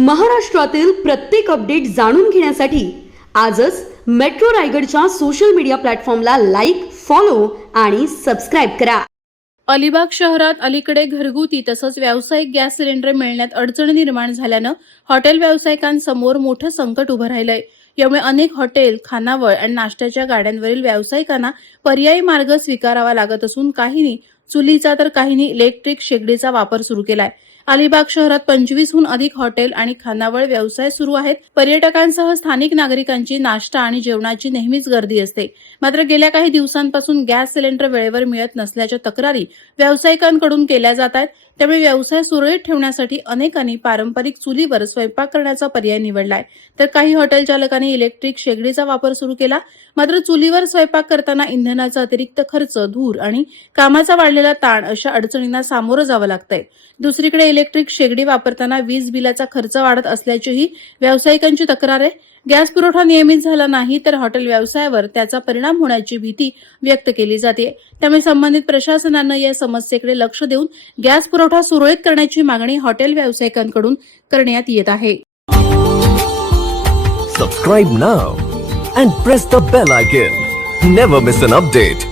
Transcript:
महाराष्ट्रातील प्रत्येक अपडेट जाणून घेण्यासाठी आजच मेट्रो रायगडच्या सोशल मीडिया प्लॅटफॉर्मला लाईक, फॉलो आणि सबस्क्राईब करा. अलिबाग शहरात अलीकडे घरगुती तसंच व्यावसायिक गॅस सिलेंडर मिळण्यात अडचणी निर्माण झाल्यानं हॉटेल व्यावसायिकांसमोर मोठं संकट उभं राहिलंय. यामुळे अनेक हॉटेल, खानावळ आणि नाश्त्याच्या गाड्यांवरील व्यावसायिकांना पर्यायी मार्ग स्वीकारावा लागत असून काहींनी चुलीचा तर काहींनी इलेक्ट्रिक शेगडीचा वापर सुरू केलाय. अलिबाग शहरात 25हून अधिक हॉटेल आणि खानावळ व्यवसाय सुरू आहेत. पर्यटकांसह स्थानिक नागरिकांची नाश्ता आणि जेवणाची नेहमीच गर्दी असते. मात्र गेल्या काही दिवसांपासून गॅस सिलेंडर वेळेवर मिळत नसल्याच्या तक्रारी व्यावसायिकांकडून केल्या जात आहेत. त्यामुळे व्यवसाय सुरळीत ठेवण्यासाठी अनेकांनी पारंपरिक चुलीवर स्वयंपाक करण्याचा पर्याय निवडलाय, तर काही हॉटेल चालकांनी इलेक्ट्रिक शेगडीचा वापर सुरू केला. मात्र चुलीवर स्वयंपाक करताना इंधनाचा अतिरिक्त खर्च, धूर आणि कामाचा वाढलेला ताण अशा अडचणींना सामोरं जावं लागतंय. दुसरीकडे इलेक्ट्रिक शेगडी वापरताना वीज बिलाचा खर्च वाढत असल्याचीही व्यावसायिकांची तक्रार आहे. गॅस पुरवठा नियमित झाला नाही तर हॉटेल व्यवसायावर त्याचा परिणाम होण्याची भीती व्यक्त केली जाते. त्यामुळे संबंधित प्रशासनानं या समस्येकडे लक्ष देऊन गॅस पुरवठा सुरळीत करण्याची मागणी हॉटेल व्यावसायिकांकडून करण्यात येत आहे. Subscribe now and press the bell icon. Never miss an update.